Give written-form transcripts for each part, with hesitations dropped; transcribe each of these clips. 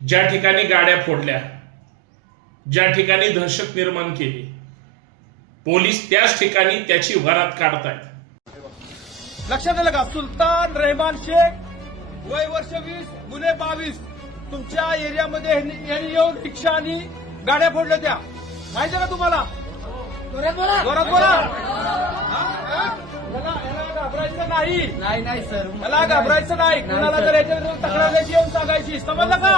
ज्या ठिकाणी गाड्या फोडल्या, ज्या ठिकाणी दहशत निर्माण केली, पोलीस त्याच ठिकाणी त्याची वरात काढतायत. लक्षात आलं का? सुलतान रहमान शेख, वय वर्ष 20, गुन्हे 22. तुमच्या एरियामध्ये यांनी येऊन रिक्षा आणि गाड्या फोडल्या त्या, माहिती आहे का तुम्हाला? जोरात बोला. याला घाबरायचं नाही. नाही सर, याला घाबरायचं नाही. कुणाला जर याच्या विरुद्ध तक्रार द्यायची येऊन सांगायची. समजलं का?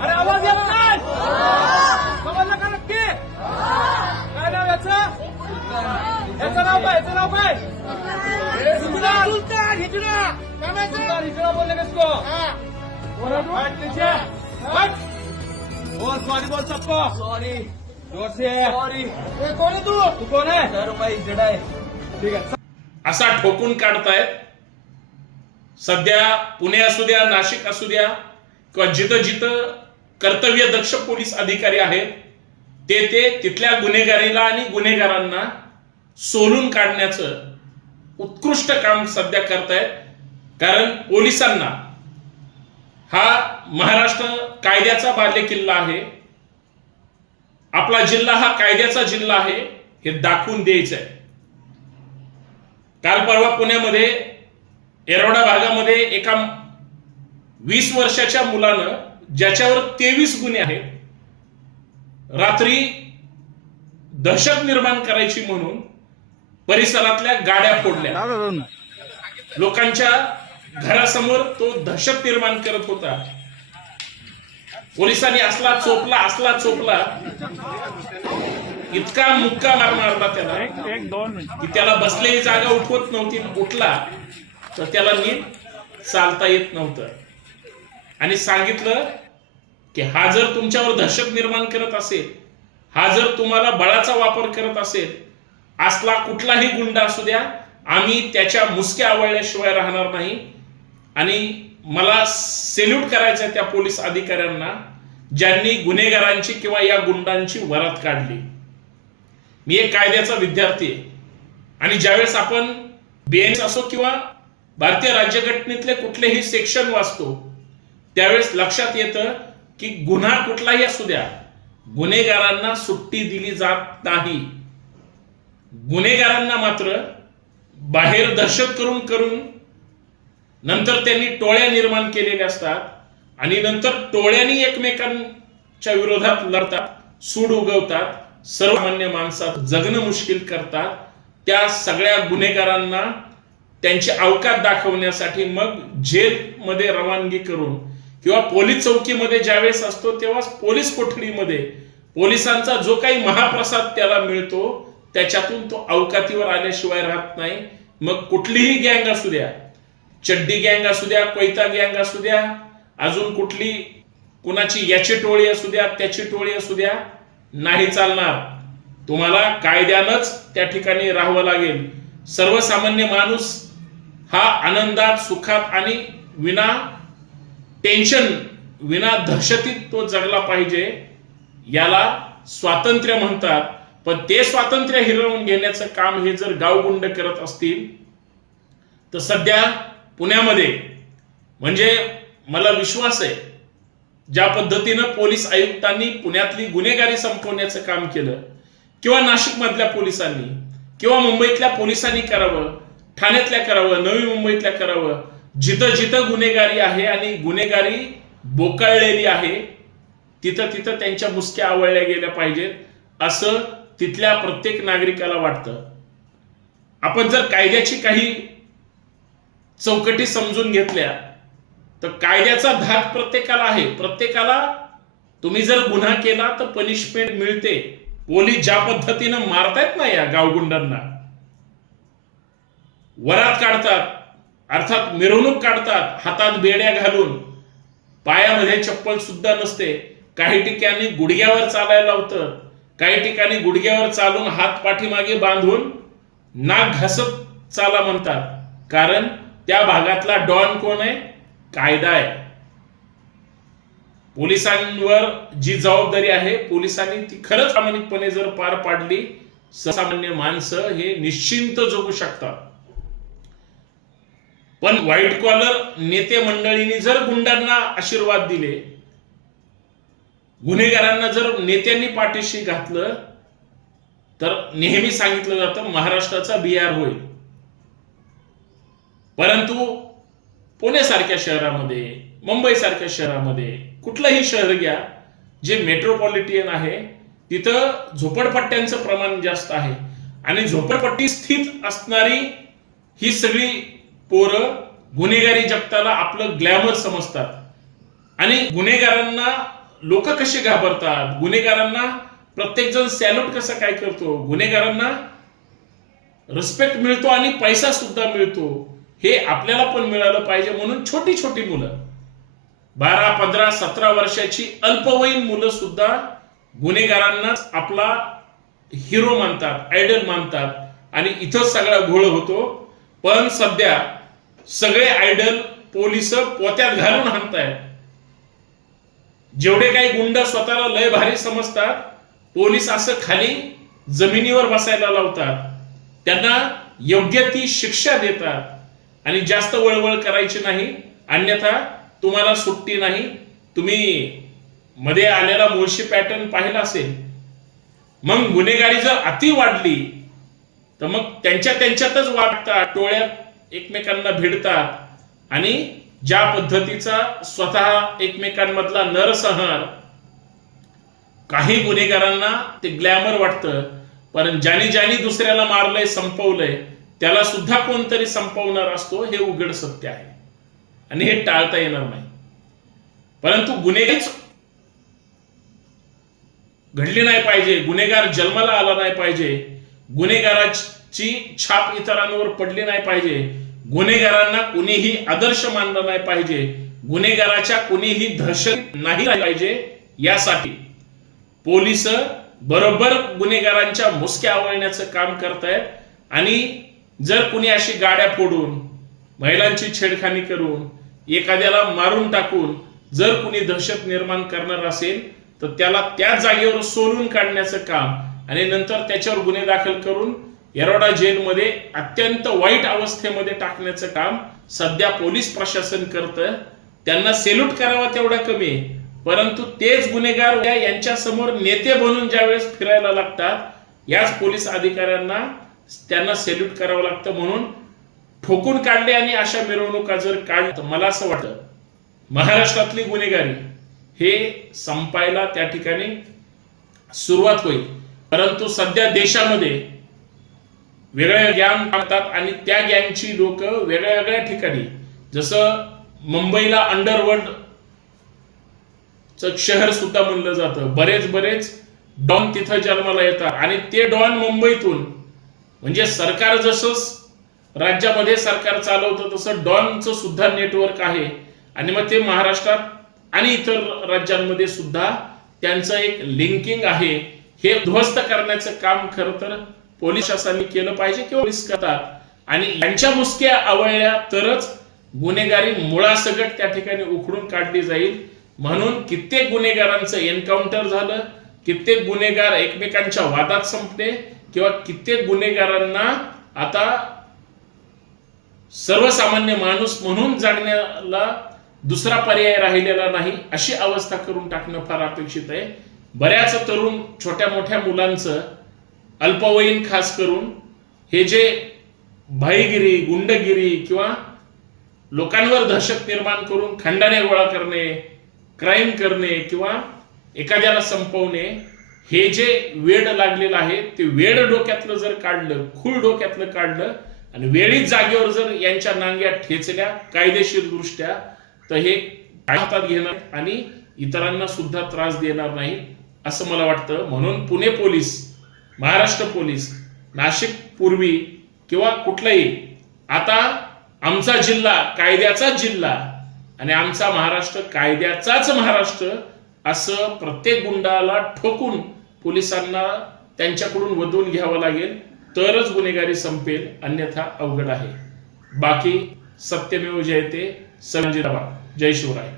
अरे आवाज येत नाही. समजलं का नक्की? काय नाव याचं? याचं नाव काय? याचं नाव काय? सुलतान हिजड़ा बोलने का इसको? सॉरी बोल सबको. सॉरी जोर से. सॉरी. कौन है तू? तू कौन है? सर मैं हिजड़ा है. ठीक आहे. असा ठोकून काढतायत. सध्या पुणे असू द्या, नाशिक असू द्या, किंवा जिथं जिथं कर्तव्य दक्ष पोलीस अधिकारी आहेत ते तिथल्या गुन्हेगारीला आणि गुन्हेगारांना सोलून काढण्याचं उत्कृष्ट काम सध्या करतायत. कारण पोलिसांना हा महाराष्ट्र कायद्याचा बालेकिल्ला आहे, आपला जिल्हा हा कायद्याचा जिल्हा आहे हे दाखवून द्यायचं आहे. काल परवा पुण्यामध्ये येरवडा भागामध्ये एका 20 वर्षाच्या मुलानं, ज्याच्यावर 23 गुन्हे आहेत, रात्री दहशत निर्माण करायची म्हणून परिसरातल्या गाड्या फोडल्या. लोकांच्या घरासमोर तो दहशत निर्माण करत होता. पोलिसांनी असला चोपला इतका मुक्का मारला त्याला की त्याला बसलेली जागा उठवत नव्हती. उठला तर त्याला नीट चालता येत नव्हतं. आणि सांगितलं की हा जर तुमच्यावर दहशत निर्माण करत असेल, हा जर तुम्हाला बळाचा वापर करत असेल, असला कुठलाही गुंड असू द्या, आम्ही त्याच्या मुसक्या आवळल्याशिवाय राहणार नाही. आणि मला सेल्यूट करायचं आहे त्या पोलीस अधिकाऱ्यांना ज्यांनी गुन्हेगारांची किंवा या गुंडांची वरात काढली. मी एक कायद्याचा विद्यार्थी आहे आणि ज्यावेळेस आपण बीएनएस असो किंवा भारतीय राज्यघटनेतले कुठलेही सेक्शन वाचतो त्यावेळेस लक्षात येतं की गुन्हा कुठलाही असू द्या, गुन्हेगारांना सुट्टी दिली जात नाही. गुन्हेगारांना मात्र बाहेर दहशत करून नंतर त्यांनी टोळ्या निर्माण केलेल्या असतात आणि नंतर टोळ्यांनी एकमेकांच्या विरोधात लढतात, सूड उगवतात, सर्वसामान्य माणसात जगणं मुश्किल करतात. त्या सगळ्या गुन्हेगारांना त्यांची अवकात दाखवण्यासाठी मग जेलमध्ये रवानगी करून किंवा पोलीस चौकीमध्ये ज्यावेळेस असतो तेव्हा पोलीस कोठडीमध्ये पोलिसांचा जो काही महाप्रसाद त्याला मिळतो त्याच्यातून तो अवकातीवर आल्याशिवाय राहत नाही. मग कुठलीही गँग असू द्या, चड्डी गँग असू द्या, कोयता गँग असू द्या, अजून कुठली कुणाची याची टोळी असू द्या, त्याची टोळी असू द्या, नाही चालणार. तुम्हाला कायद्यानंच त्या ठिकाणी राहावं लागेल. सर्वसामान्य माणूस हा आनंदात, सुखात आणि विना टेन्शन, विना दहशतीत तो जगला पाहिजे. याला स्वातंत्र्य म्हणतात. पण ते स्वातंत्र्य हिरावून घेण्याचं काम हे जर गावगुंड करत असतील तर सध्या पुण्यामध्ये, म्हणजे मला विश्वास आहे ज्या पद्धतीनं पोलीस आयुक्तांनी पुण्यातली गुन्हेगारी संपवण्याचं काम केलं किंवा नाशिक मधल्या पोलिसांनी किंवा मुंबईतल्या पोलिसांनी करावं, ठाण्यातल्या करावं, नवी मुंबईतल्या करावं, जिथं जिथं गुन्हेगारी आहे आणि गुन्हेगारी बोकाळलेली आहे तिथं त्यांच्या मुसक्या आवळल्या गेल्या पाहिजेत असं तिथल्या प्रत्येक नागरिकाला वाटतं. आपण जर कायद्याची काही चौकटी समजून घेतल्या तर कायद्याचा धाक प्रत्येकाला आहे. प्रत्येकाला तुम्ही जर गुन्हा केला तर पनिशमेंट मिळते. पोलीस ज्या पद्धतीनं मारतायत ना या गावगुंडांना, वरात काढतात, अर्थात मिरवणूक काढतात, हातात बेड्या घालून, पायामध्ये चप्पल सुद्धा नसते, काही ठिकाणी गुडघ्यावर चालायला लावतं, काही ठिकाणी गुडघ्यावर चालून हात पाठीमागे बांधून नाक घासत चाला म्हणतात. कारण त्या भागातला डॉन कोण आहे? कायदा आहे. पोलिसांवर जी जबाबदारी आहे पोलिसांनी ती खरंच प्रामाणिकपणे जर पार पाडली, सर्वसामान्य माणसं हे निश्चिंत जगू शकतात. पण व्हाईट कॉलर नेते मंडळींनी जर गुंडांना आशीर्वाद दिले गुन्हेगारांना जर नेत्यांनी पाठीशी घातलं तर नेहमी सांगितलं जातं महाराष्ट्राचा बिहार होईल. परंतु पुण्यासारख्या शहरामध्ये, मुंबईसारख्या शहरामध्ये, कुठलंही शहर घ्या जे मेट्रोपॉलिटन आहे, तिथं झोपडपट्ट्यांचं प्रमाण जास्त आहे आणि झोपडपट्टी स्थित असणारी ही सगळी पोरं गुन्हेगारी जगताला आपलं ग्लॅमर समजतात. आणि गुन्हेगारांना लोक कसे घाबरतात, गुन्हेगारांना प्रत्येक जण सॅल्यूट कसं काय करतो, गुन्हेगारांना रिस्पेक्ट मिळतो आणि पैसा सुद्धा मिळतो, हे आपल्याला पण मिळालं पाहिजे. म्हणून छोटी छोटी मुलं, 12, 15, 17 वर्षाची अल्पवयीन मुलं सुद्धा गुन्हेगारांना आपला हिरो मानतात, आयडल मानतात आणि इथं सगळा घोळ होतो. पण सध्या सगळे आयडल पोलिस पोत्यात घालून हाणतायत. जेवढे काही गुंड स्वतःला लय भारी समजतात, पोलीस असं खाली जमिनीवर बसायला लावतात, त्यांना योग्य ती शिक्षा देतात आणि जास्त वळवळ करायची नाही, अन्यथा तुम्हाला सुट्टी नाही. तुम्ही मध्ये आलेला मुळशी पॅटर्न पाहिला असेल. मग गुन्हेगारी जर अति वाढली तर मग त्यांच्यातच वाटतात, टोळ्यात एकमेकांना भिडतात आणि ज्या पद्धतीचा स्वतः एकमेकांमधला नरसंहार, काही गुन्हेगारांना ते ग्लॅमर वाटतं, पण ज्याने दुसऱ्याला मारलंय, संपवलंय, त्याला सुद्धा कोणतरी संपवणार असतो, हे उघड सत्य आहे आणि हे टाळता येणार नाही. परंतु गुन्हेगारीच घडली नाही पाहिजे, गुन्हेगार जन्माला आला नाही पाहिजे, गुन्हेगाराची छाप इतरांवर पडली नाही पाहिजे, गुन्हेगारांना कुणीही आदर्श मानलं नाही पाहिजे, गुन्हेगाराच्या कुणीही दहशत नाही पाहिजे. यासाठी पोलीस बरोबर गुन्हेगारांच्या मुसक्या आवळण्याचं काम करतायत. आणि जर कुणी अशी गाड्या फोडून, महिलांची छेडखानी करून, एखाद्याला मारून टाकून जर कुणी दहशत निर्माण करणार असेल तर त्याला त्या जागेवर सोलून काढण्याचं काम आणि नंतर त्याच्यावर गुन्हे दाखल करून येरवडा जेलमध्ये अत्यंत वाईट अवस्थेमध्ये टाकण्याचं काम सध्या पोलीस प्रशासन करतं. त्यांना सेल्यूट करावा तेवढा कमी, परंतु तेच गुन्हेगार यांच्या समोर नेते बनून ज्यावेळेस फिरायला लागतात, याच पोलीस अधिकाऱ्यांना त्यांना सेल्यूट करावं लागतं. म्हणून ठोकून काढले आणि अशा मिरवणुका जर काढल्या, मला असं वाटतं महाराष्ट्रातली गुन्हेगारी हे संपायला त्या ठिकाणी सुरुवात होईल. परंतु सध्या देशामध्ये वेगळ्या गँग काढतात आणि त्या गँगची लोक वेगळ्या वेगळ्या ठिकाणी, जसं मुंबईला अंडरवर्ल्ड शहर सुद्धा म्हणलं जातं, बरेच डॉन तिथं जन्माला येतात आणि ते डॉन मुंबईतून, म्हणजे सरकार जसं राज्यामध्ये सरकार चालवतं तसं डॉनचं सुद्धा नेटवर्क आहे आणि मग ते महाराष्ट्रात आणि इतर राज्यांमध्ये सुद्धा त्यांचं एक लिंकिंग आहे. हे ध्वस्त करण्याचं काम खरं तर पोलीस शासनाने केलं पाहिजे किंवा पोलीस करतात आणि यांच्या मुसक्या आवळल्या तरच गुन्हेगारी मुळासकट त्या ठिकाणी उखडून काढली जाईल. म्हणून कित्येक गुन्हेगारांचं एन्काउंटर झालं, कित्येक गुन्हेगार एकमेकांच्या वादात संपले किंवा कित्येक गुन्हेगारांना आता सर्वसामान्य माणूस म्हणून जगण्याला दुसरा पर्याय राहिलेला नाही, अशी अवस्था करून टाकणं फार अपेक्षित आहे. बऱ्याच तरुण छोट्या मोठ्या मुलांचं, अल्पवयीन खास करून, हे जे भाईगिरी, गुंडगिरी किंवा लोकांवर दहशत निर्माण करून खंडाने गोळा करणे, क्राईम करणे किंवा एखाद्याला संपवणे, हे जे वेड लागलेलं आहे ते वेड डोक्यातलं जर काढलं, खूळ डोक्यातलं काढलं आणि वेळीच जागेवर जर यांच्या नांग्या ठेचल्या कायदेशीर दृष्ट्या, तर हे हातात घेणार आणि इतरांना सुद्धा त्रास देणार नाही असं मला वाटतं. म्हणून पुणे पोलीस, महाराष्ट्र पोलीस, नाशिक पूर्वी किंवा कुठलाही, आता आमचा जिल्हा कायद्याचा जिल्हा आणि आमचा महाराष्ट्र कायद्याचाच महाराष्ट्र, असं प्रत्येक गुंडाला ठोकून पोलिसांना त्यांच्याकडून वधवून घ्यावं लागेल, तरच गुन्हेगारी संपेल, अन्यथा अवघड आहे. बाकी सत्यमेव जयते. संजय, जय शिवराय.